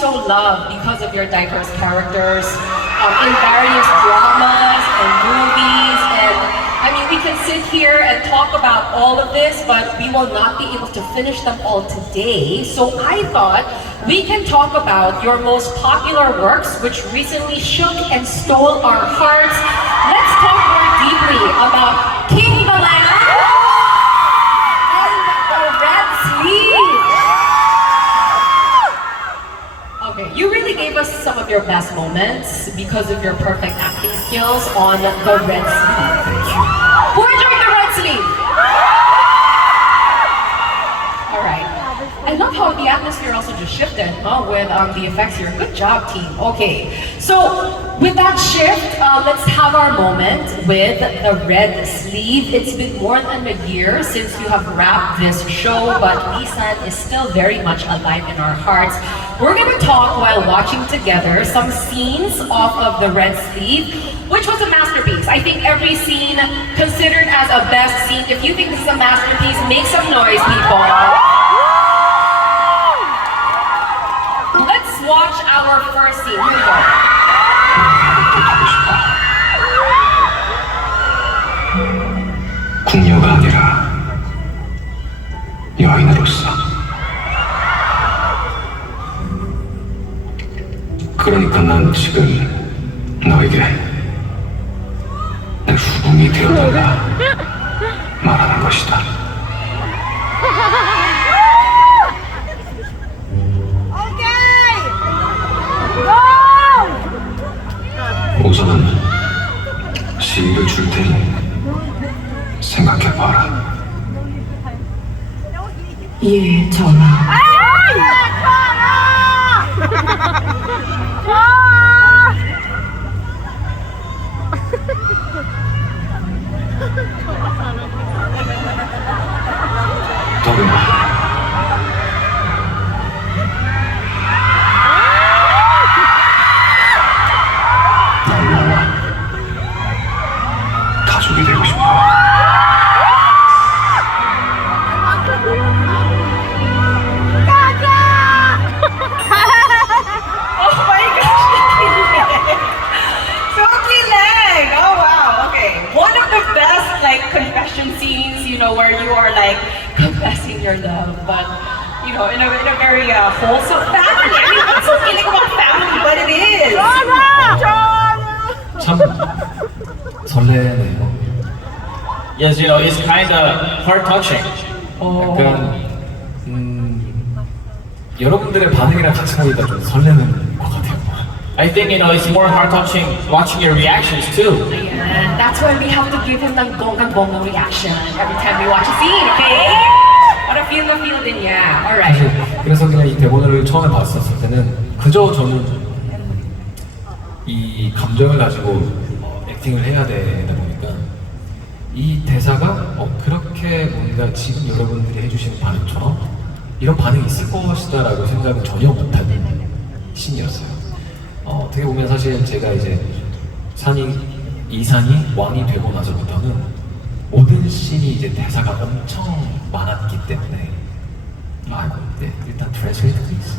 so loved because of your diverse characters in various dramas and movies. And I mean, we can sit here and talk about all of this, but we will not be able to finish them all today. So I thought we can talk about your most popular works, which recently shook and stole our hearts. Let's talk more deeply about King Manila and the Red Sleeve. Okay, you really gave us some of your best moments because of your perfect acting skills on the Red Sleeve. Thank you. Who enjoyed the Red Sleeve? All right. I love how the atmosphere also just shifted with the effects here. Good job, team. Okay, so with that shift, let's have our moment with the Red Sleeve. It's been more than a year since you have wrapped this show, but Isan is still very much alive in our hearts. We're going to talk while watching together some scenes off of the Red Sleeve, which was a masterpiece. I think every scene considered as a best scene. If you think this is a masterpiece, make some noise, people. Let's watch our first scene. Here we go. 궁녀가 아니라 여인으로서. 그러니까 난 지금 너에게 내 후궁이 되어달라 말하는 것이다. 우선은 시위를 줄 테니 생각해봐라. 예, 전하. 더구나 날 나와 가족이 되고 싶어. Confession scenes, you know, where you are like confessing your love, but you know, in a very wholesome family. I mean, what's the feeling about family? But it is. 참 설레네요. Yes, you know, it's kind of heart-touching. 약간 여러분들의 반응이랑 같이 보니까 좀 설레는 것 같아요. I think, you know, it's more heart-touching watching your reactions too. Yeah, that's why we have to give him the gongang reaction every time we watch a scene, okay? What a feel din, yeah. Alright. 그래서 그냥 이 대본을 처음에 봤었을 때는 그저 저는 이 감정을 가지고 액팅을 해야 되다 보니까 이 대사가 그렇게 뭔가 지금 여러분들이 해주시는 반응처럼 이런 반응이 있을 것이다라고 생각은 전혀 못하는 신이었어요. 어떻게 보면 사실 제가 이제 이산이 왕이 되고 나서부터는 모든 씬이 이제 대사가 엄청 많았기 때문에 네, 일단 translate please.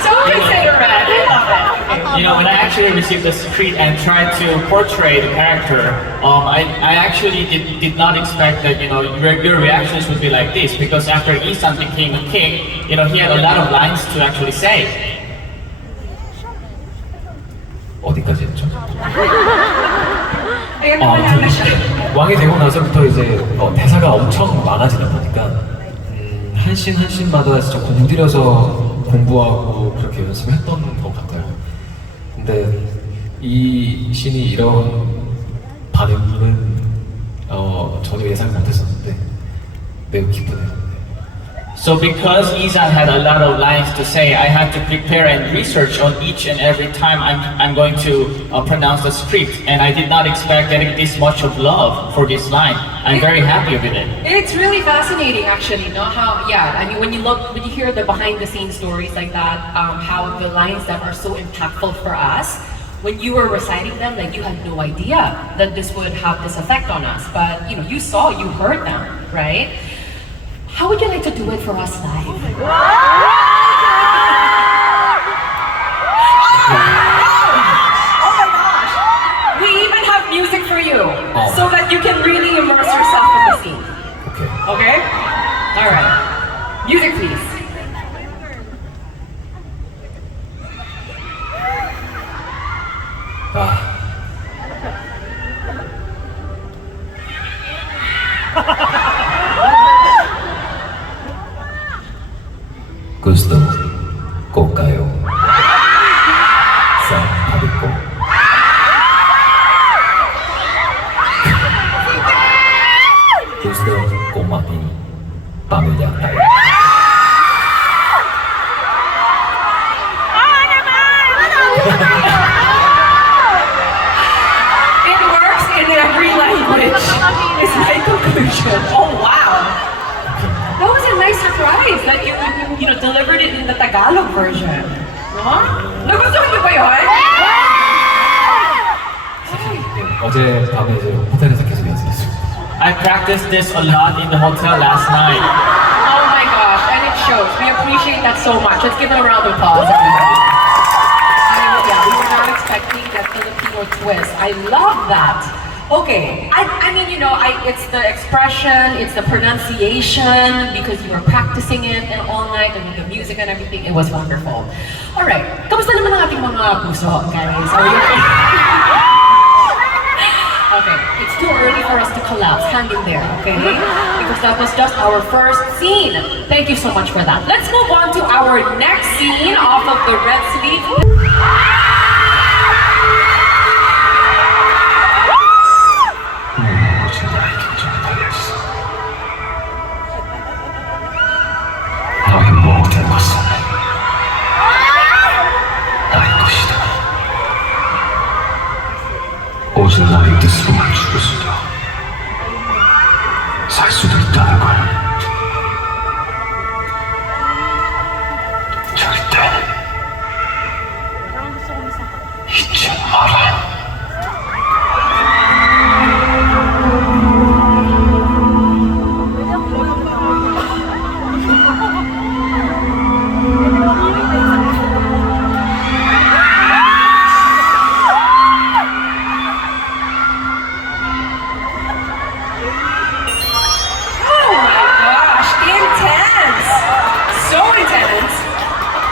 So considerate. I love it. You know, when I actually received the script and tried to portray the character, I actually did not expect that, you know, your reactions would be like this, because after Isan became a king, you know, he had a lot of lines to actually say. 어디까지 했죠? 아무튼 왕이 되고 나서부터 이제 대사가 엄청 많아지다 보니까 한 씬 한 씬마다 진짜 공들여서 공부하고 그렇게 연습을 했던 것 같아요. 근데 이 씬이 이런 반응은 전혀 예상 못했었는데 매우 기쁘네요. So because Isan had a lot of lines to say, I had to prepare and research on each and every time I'm going to pronounce the script, and I did not expect getting this much of love for this line. I'm very happy with it. It's really fascinating, actually. Not how, yeah. I mean, when you hear the behind-the-scenes stories like that, how the lines that are so impactful for us, when you were reciting them, like you had no idea that this would have this effect on us. But you know, you saw, you heard them, right? How would you like to do it for us live? Oh. so that you can really immerse yourself in the scene. 오케이. Okay? Alright. Music, please. 아. Gusto ko kayo sa tabi ko. Gusto ko maging pamilya tayo. It works in every language. Is my conclusion. Oh wow. That was a nice surprise that you delivered it in the Tagalog version. No? Nagustuhan niyo ba yun? 어제 밤에 이제 호텔에서 계속 연습했어요. I practiced this a lot in the hotel last night. Oh my gosh, and it shows. We appreciate that so much. Let's give it a round of applause, everybody. Yeah, we were not expecting that Filipino twist. I love that. Okay, I mean, it's the expression, it's the pronunciation, because you were practicing it and all night, and with the music and everything, it was wonderful. Alright, kamusta naman ang ating mga puso, guys? Are you okay? Okay, it's too early for us to collapse. Hang in there, okay? Because that was just our first scene. Thank you so much for that. Let's move on to our next scene off of the red sleeve. 너의 모든 것은 나의 것이다. 오직 너의 뜻으로만 죽을 수도 살 수도 있다는 걸 절대 잊지 마라.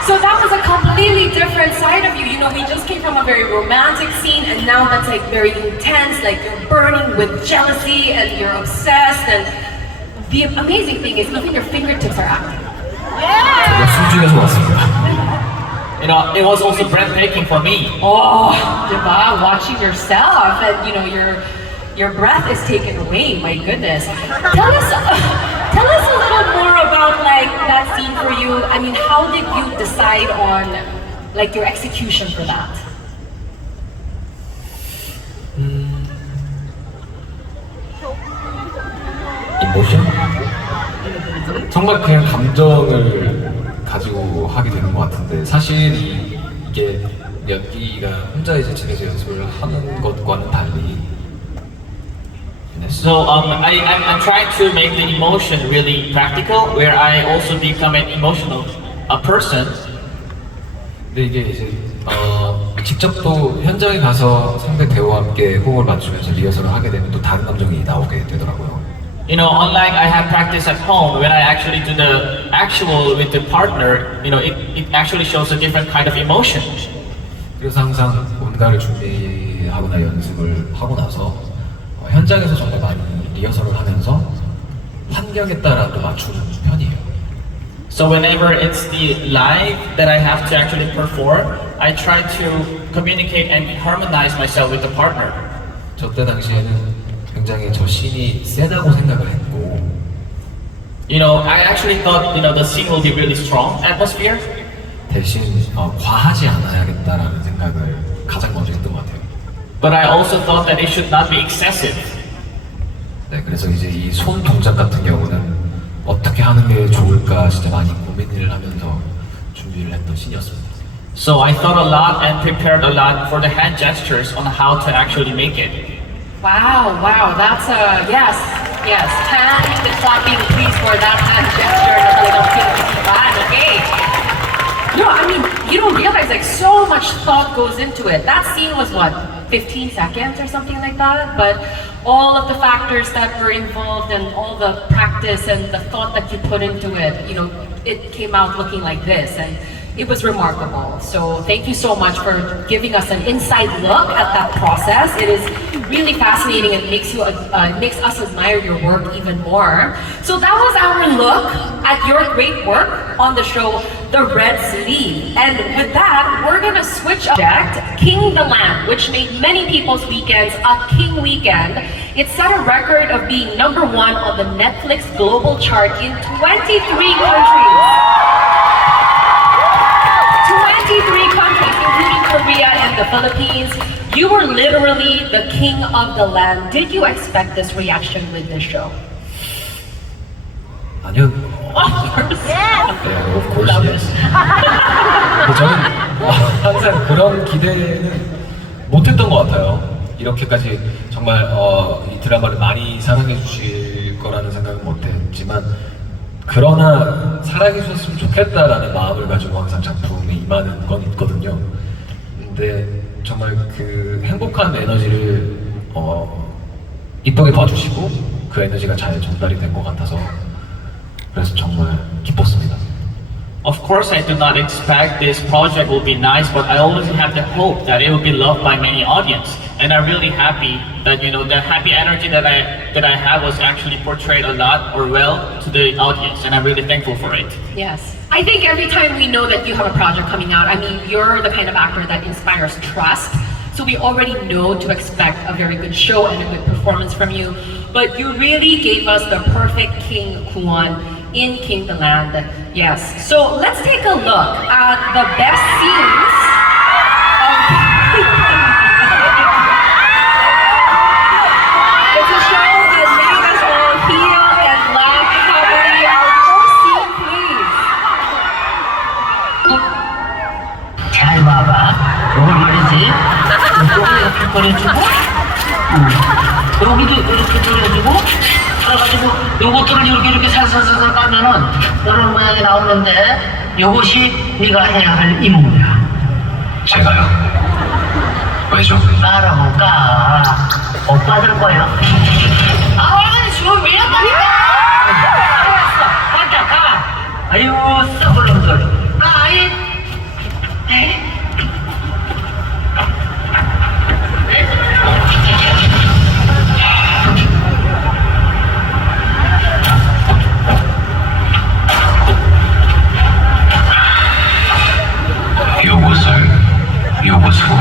So that was a completely different side of you. We just came from a very romantic scene, and now that's like very intense, like you're burning with jealousy and you're obsessed. And the amazing thing is, even your fingertips are acting. 제가 숨죽여서 왔습니다. It was also breathtaking for me. Oh, diba? Watching yourself, and your breath is taken away. My goodness. Tell us a little more about like that scene for you. I mean, how did you decide on like your execution for that? 이모션? 정말 그냥 감정을 가지고 하게 되는 것 같은데 사실 이게 연기가 혼자 이제 집에서 연습을 하는 것과는 달리 So I'm trying to make the emotion really practical, where I also become an emotional person. 근데 이게 이제 직접 또 현장에 가서 상대 배우와 함께 호흡을 맞추면서 리허설을 하게 되면 또 다른 감정이 나오게 되더라고요. Unlike I have practice at home, when I actually do the actual with the partner, it actually shows a different kind of emotion. 그래서 항상 뭔가를 준비하거나 연습을 하고 나서 현장에서 정말 많이 리허설을 하면서 환경에 따라 또 맞추는 편이에요. So whenever it's the live that I have to actually perform, I try to communicate and harmonize myself with the partner. 저 때 당시에는 굉장히 저 씬이 세다고 생각을 했고 I actually thought the scene will be really strong atmosphere. 대신 과하지 않아야겠다라는 생각을 가장 먼저 했던 것 같아요. But I also thought that it should not be excessive. 네, 그래서 이제 이 손 동작 같은 경우는 어떻게 하는 게 좋을까 진짜 많이 고민을 하면서 준비를 했던 씬이었습니다. So I thought a lot and prepared a lot for the hand gestures on how to actually make it. Wow, that's yes. Hand clapping, please, for that hand gesture. Okay. I mean, you don't realize realize like so much thought goes into it. That scene was what, 15 seconds or something like that? But all of the factors that were involved and all the practice and the thought that you put into it, you know, it came out looking like this. And it was remarkable. So thank you so much for giving us an inside look at that process. It is really fascinating and makes us admire your work even more. So that was our look at your great work on the show, The Red Sleeve. And with that, we're gonna switch object, King the Land, which made many people's weekends a King weekend. It set a record of being #1 on the Netflix global chart in 23 countries. 23 countries, including Korea and the Philippines. You were literally the king of the land. Did you expect this reaction with this show? 아니요. Of course. 네, of course. Love Yes. 저는 항상 그런 기대는 못했던 것 같아요. 이렇게까지 정말 이 드라마를 많이 사랑해 주실 거라는 생각은 못했지만 그러나 사랑해 주셨으면 좋겠다라는 마음을 가지고 항상 작품에 임하는 건 있거든요. 근데 정말 그 행복한 에너지를 이쁘게 봐주시고 그 에너지가 잘 전달이 된 것 같아서 그래서 정말 기뻤습니다. Of course, I do not expect this project will be nice, but I always have the hope that it will be loved by many audience. And I'm really happy that the happy energy that I have was actually portrayed a lot or well to the audience, and I'm really thankful for it. Yes. I think every time we know that you have a project coming out, I mean, you're the kind of actor that inspires trust. So we already know to expect a very good show and a good performance from you. But you really gave us the perfect King Kwon in King the Land. Yes. So let's take a look at the best scenes of It's a show that made us all heal and laugh happily. Our first scene, please. 잘 봐봐. 이걸 말이지. 이쪽을 이렇게 꺼내주고, 여기도 이렇게 꺼내주고, 그래가지고 요것들을 이렇게 살살살살 까면은 이런 모양이 나오는데 요것이 네가 해야 할 임무야. 제가요? 왜죠? 까라고 까. 못 받을 거야. 아, 지금 왜 이런다니까? 알았어. 가자, 가. 아유, 썩을 놈들. 까, 아이. 요것으로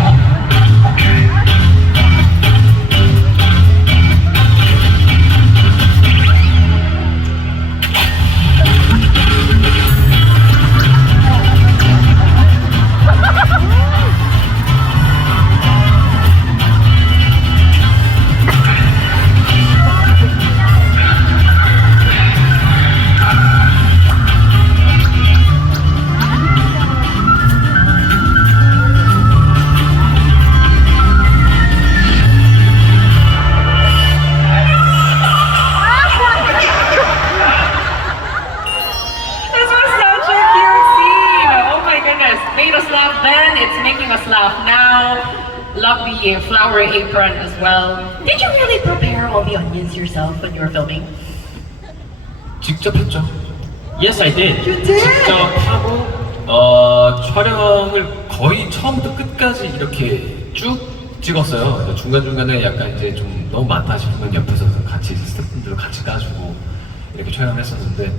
Love the flower apron as well. Did you really prepare all the onions yourself when you were filming? 직접 했죠. Yes, I did. You did? 직접 하고 촬영을 거의 처음부터 끝까지 이렇게 쭉 찍었어요. 중간 중간에 약간 이제 좀 너무 많다 싶으면 옆에서 같이 스태프분들 같이 까주고 이렇게 촬영을 했었는데.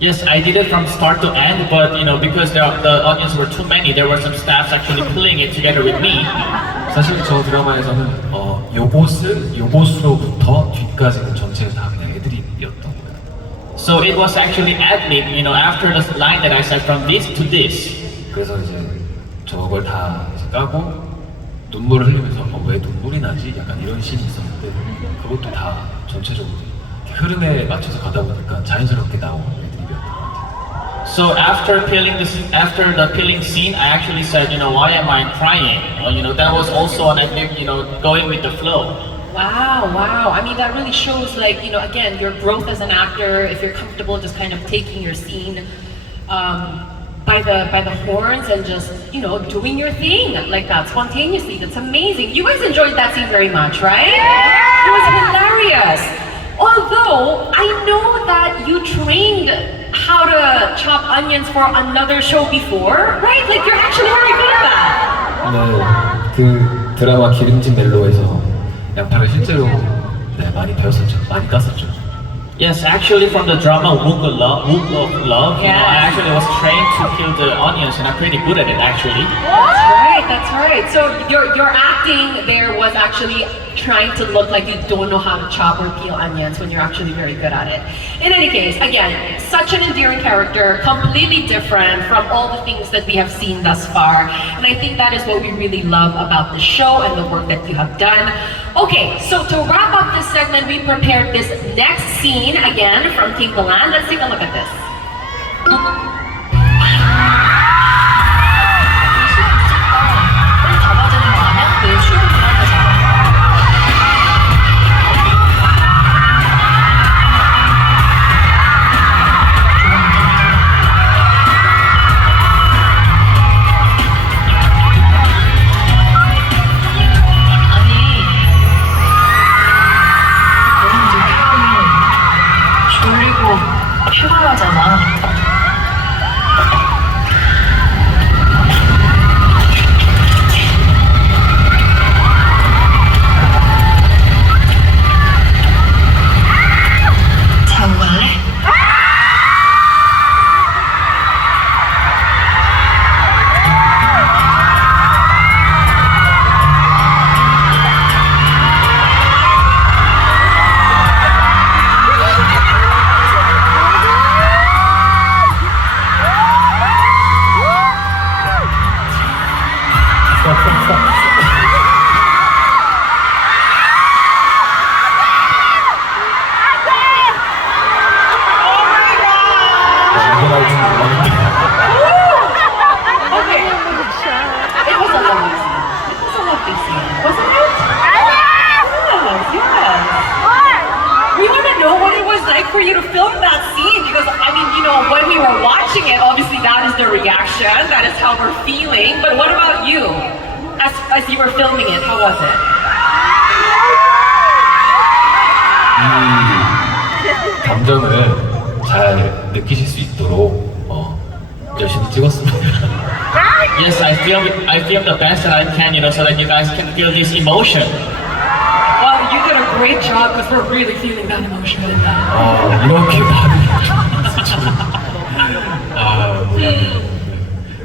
Yes, I did it from start to end, but because the onions were too many, there were some staffs actually pulling it together with me. 사실 저 드라마에서는 요것으로부터 뒤까지는 전체 다 그냥 애드립이었던 거예요. So it was actually ad-lib, after the line that I said from this to this. 그래서 이제 저걸 다 이제 까고 눈물을 흘리면서 왜 눈물이 나지? 약간 이런 씬이 있었는데 그것도 다 전체적으로 흐름에 맞춰서 가다 보니까 자연스럽게 나온 애드립이었던 것 같아요. So after the peeling scene, I actually said, why am I crying? That was also an ad-lib, going with the flow. Wow. I mean, that really shows, again, your growth as an actor, if you're comfortable just kind of taking your scene by the horns and just, doing your thing like that spontaneously. That's amazing. You guys enjoyed that scene very much, right? It was hilarious. Although I know that you trained how to chop onions for another show before, right? Like you're actually very good at that. 네, 그 드라마 기름진 멜로에서 양파를 실제로 많이 배웠었죠. 많이 땄었죠. Yes, actually from the drama Wook of Love, I actually was trained to peel the onions and I'm pretty good at it actually. That's right. So your acting there was actually trying to look like you don't know how to chop or peel onions when you're actually very good at it. In any case, again, such an endearing character, completely different from all the things that we have seen thus far. And I think that is what we really love about the show and the work that you have done. Okay, so to wrap up this segment, we prepared this next scene again from Team Milan. Let's take a look at this. For you to film that scene because I mean, when we were watching it, obviously that is the reaction, that is how we're feeling. But what about you? As you were filming it, how was it? 이 감정을 잘 느끼실 수 있도록 열심히 찍었습니다. Yes, I feel the best that I can, so that you guys can feel this emotion. Well, you did a great job because we're really feeling that emotion. 이렇게 많이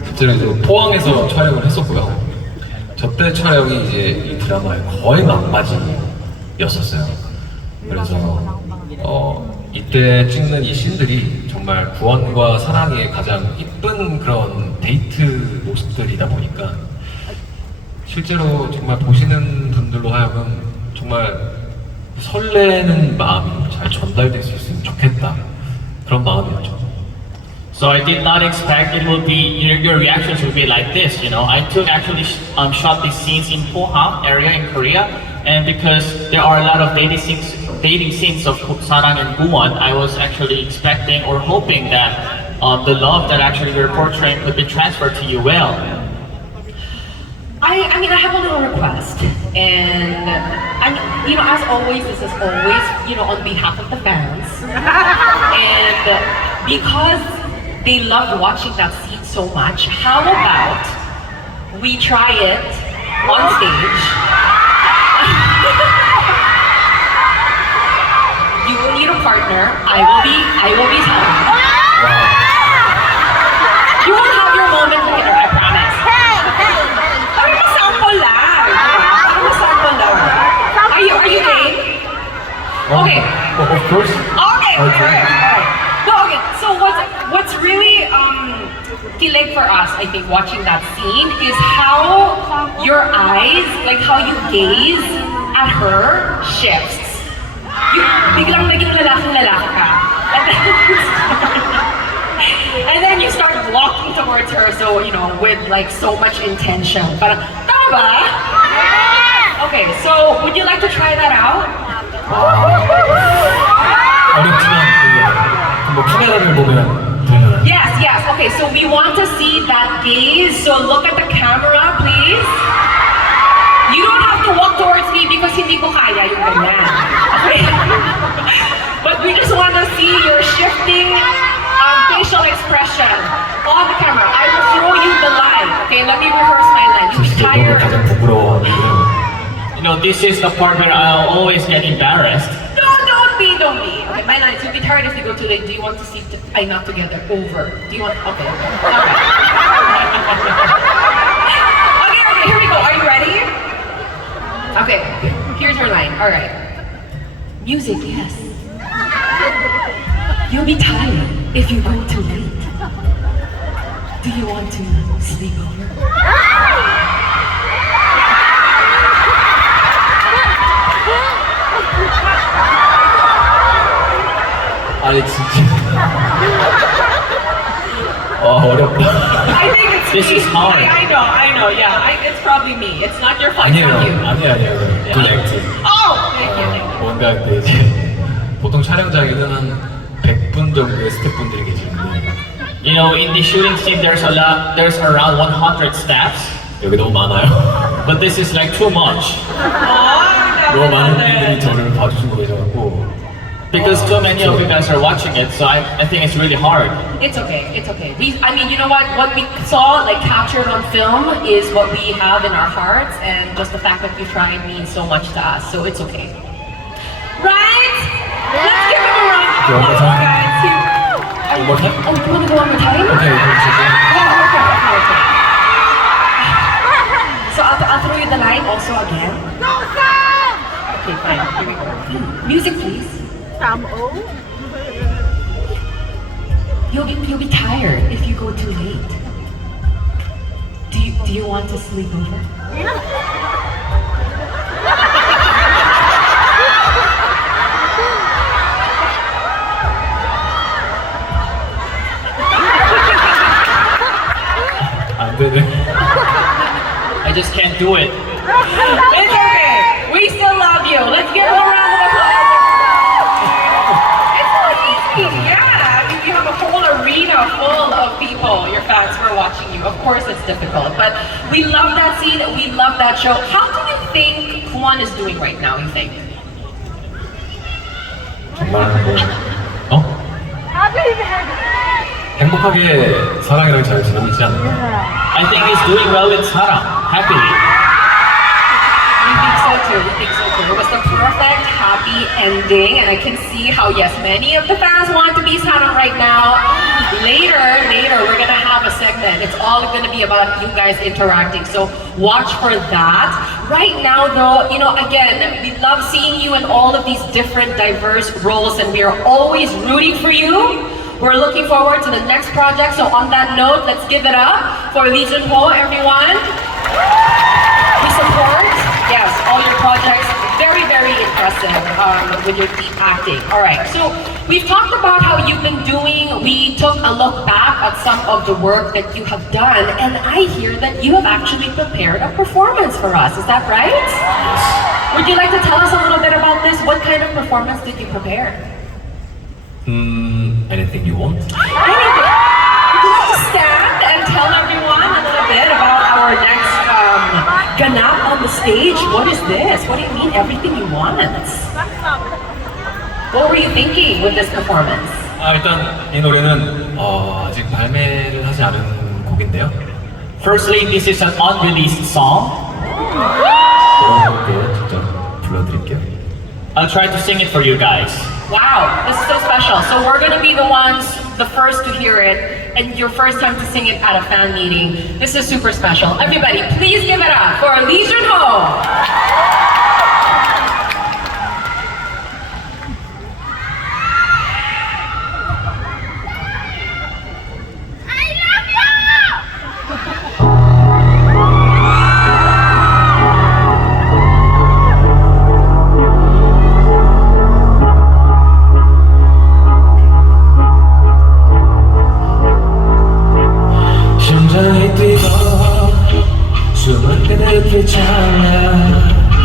실제로 이제 포항에서 촬영을 했었고요. 저때 촬영이 이제 이 드라마의 거의 막바지였었어요. 그래서 이때 찍는 이 씬들이 정말 구원과 사랑의 가장 이쁜 그런 데이트 모습들이다 보니까 실제로 정말 보시는 분들로 하여금 정말 설레는 마음이 잘 전달될 수 있으면 좋겠다 그런 마음이었죠. So I did not expect it would be your reactions would be like this. I took actually shot these scenes in Pohang area in Korea, and because there are a lot of dating scenes of Sarang and Guwon, I was actually expecting or hoping that the love that actually we're portraying could be transferred to you well. I mean, I have a little request, and as always, this is always, on behalf of the fans, and because they loved watching that scene so much, how about we try it on stage? You will need a partner. I will be Sarang. You will have your moment later, I promise. Are you game? Okay. Of course. Okay. Alright. No, okay. So what's really kilig for us, I think, watching that scene is how your eyes, like how you gaze at her shifts. You biglang naging lalaki ka. And then you start walking towards her, so with like so much intention. Parang, tama ba? Okay, so would you like to try that out? 어렵지만 뭐 카메라를 보면 되는. Yes, yes. Okay, so we want to see that gaze. So look at the camera, please. You don't have to walk towards me because hindi ko kaya yung ganyan. Okay? But we just want to see your shifting facial expression on the camera. I will throw you the line. Okay, let me rehearse my line. You 진짜 너무 tired? 가장 부끄러워하는데요. You know, this is the part where I'll always get embarrassed. No, don't be. Okay, my line is you'll be tired if you go too late. Do you want to see I'm not together? Over. Do you want? Okay. Alright. Okay, here we go. Are you ready? Okay, here's your line. Alright. Music, yes. You'll be tired if you go too late. Do you want to sleep over? 아니 진짜 어렵다. I think it's This me. is hard. I know, yeah. It's probably me. It's not your fault, it's 아니에요. on you. 아니에요. 그 액트. Oh! Thank you. 뭔가 그 이제 보통 촬영장에는 한 100분 정도의 스태프분들이 계시는데 You know, in the shooting scene, there's around 100 staffs, 여기 너무 많아요. but this is like too much 너무 많은 분들이 저를 봐주시고 계셔갖고 because too many of you guys are watching it. So I think it's really hard. It's okay. I mean, you know what? What we saw, like captured on film, is what we have in our hearts, and just the fact that you tried means so much to us. So it's okay. Right? Let's give him a round of One more applause, time. guys. One more time? Oh, you want to go one more time? 오케이 Okay. So I'll throw you the line also again. Okay, fine. Here we go. Music, please. You'll be tired if you go too late. Do you want to sleep over? 안 되네. I just can't do it. It's okay. We still love you. Let's give him a round of applause. It's so easy. Yeah. I mean, you have a whole arena full of people, your fans, who are watching you. Of course, it's difficult, but we love that scene. We love that show. How do you think Kwon is doing right now? You think? 정말 뭐 행복하게 사랑이랑 잘 지내지 않나요? I think he's doing well with Sarah, happily. We think so too. It was the perfect happy ending, and I can see how yes, many of the fans want to be Sarah right now. Later, we're gonna have a segment. It's all gonna be about you guys interacting. So watch for that. Right now, though, you know, again, we love seeing you in all of these different diverse roles, and we are always rooting for you. We're looking forward to the next project. So on that note, let's give it up for Lee Junho, everyone. We support, yes, all your projects. Very, very impressive with your deep acting. All right, so we've talked about how you've been doing. We took a look back at some of the work that you have done, and I hear that you have actually prepared a performance for us. Is that right? Would you like to tell us a little bit about this? What kind of performance did you prepare? Anything you want? Anything. Would you like to stand and tell everyone a little bit about our next ganap on the stage? What is this? What do you mean everything you want? What were you thinking with this performance? 일단 이 노래는 아직 발매를 하지 않은 곡인데요. Firstly, this is an unreleased song. 여러분께 직접 불러드릴게요. I'll try to sing it for you guys. Wow, this is so special. So we're gonna be the ones, the first to hear it, and your first time to sing it at a fan meeting. This is super special. Everybody, please give it up for Lee Junho. 심장이 뛰고 숨을 때 느끼잖아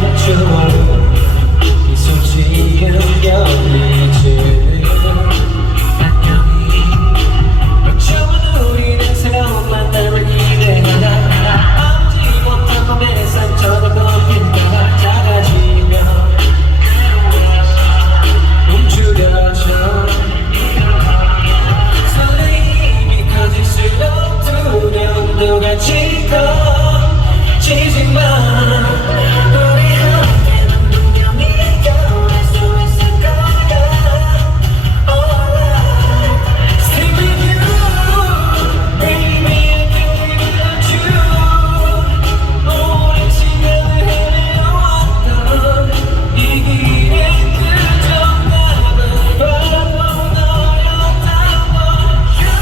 멈춰 미소 지으며 이제는 안녕히 어쩌면 우리는 새로운 만남을 기대하다 알지 못한 맘에 상처가 덮인다 작아지며 움츠려져 설레임이 커질수록 두려움도 같이 커지지만 우리 함께는 분명히 겨울할 수 있을 거야 Alright Stay with you Baby I can't live without you 오랜 시간을 헤매어왔던 이 길의 그 정답은 바로 너였던 걸 You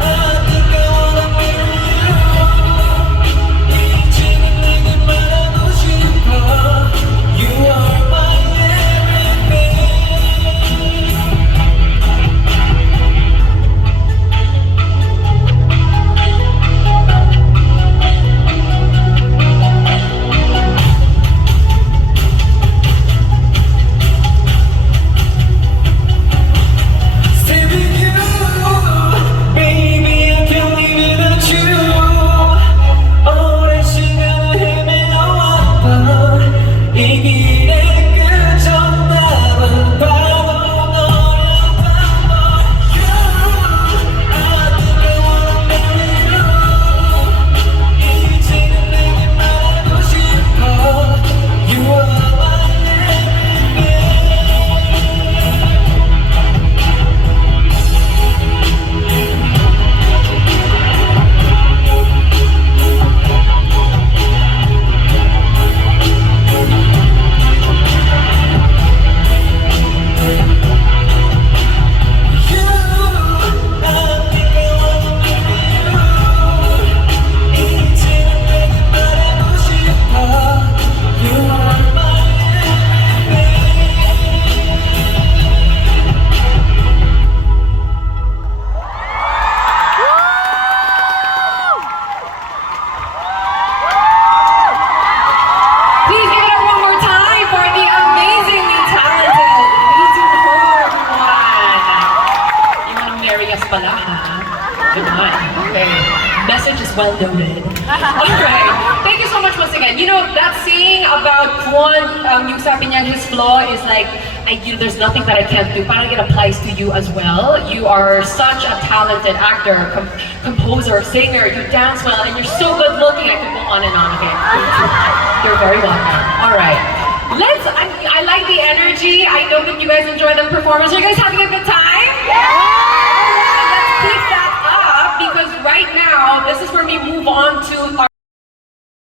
I think I wanna be with you 이제는 내게 말하고 싶어 You are my everything Stay with you, baby. I can't live without you. 오랜 시간을 헤매어왔던 이 길의 그 정답은 바로 너였던 걸. You, I think I wanna marry you. 이제는 내게 말하고 싶어. You are my everything. Please give it up one more time for the amazingly talented Lee Junho, everyone. You want to marry us pala, ha? Good one. Okay. Message is well noted. Alright. Thank you so much once again. You know, that saying about Kwon, yung sabi niya, his flaw is like, there's nothing that I can't do. Parang it applies to you as well. You are such a talented actor, composer, singer. You dance well, and you're so good looking. I could go on and on. Okay. You're very welcome. Alright. I like the energy. I know that you guys enjoy the performance. Are you guys having a good time?